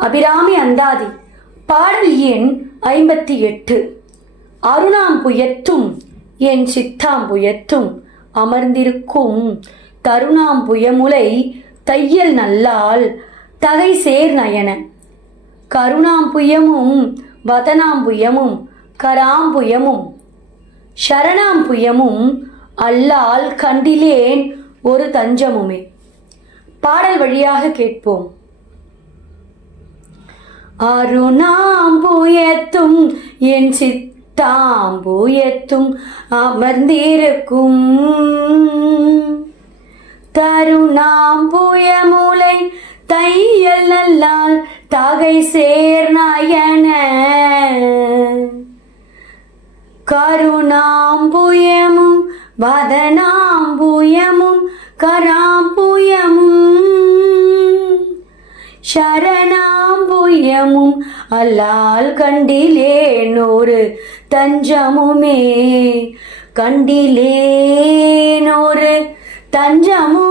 அபிராமி அந்தாதி. பாடல் எண் 58. அருணாம்புயத்தும் என் சித்தாம்புயத்தும் அமர்ந்திருக்கும் தருணாம்புயமுலை தையல் நல்லால் தகை சேர் நயன. கருணாம்புயமும் வதனாம்புயமும் கராம்புயமும் சரணாம்புயமும் அல்லால் கண்டிலேன் ஒரு தஞ்சமுமே. பாடல் வழியாக கேட்போம். அருணாம்புயத்தும் என் சித்தாம்புயத்தும் அமர்ந்திருக்கும் தருணாம்புயமுலை தையல் நல்லால் தகை சேர் நயன. கருணாம்புயமும் வதனாம்புயமும் கராம்புயமும் சரணாம்புயமும் அல்லால் கண்டிலேன் ஒரு தஞ்சமுமே. கண்டிலேன் ஒரு தஞ்சமும்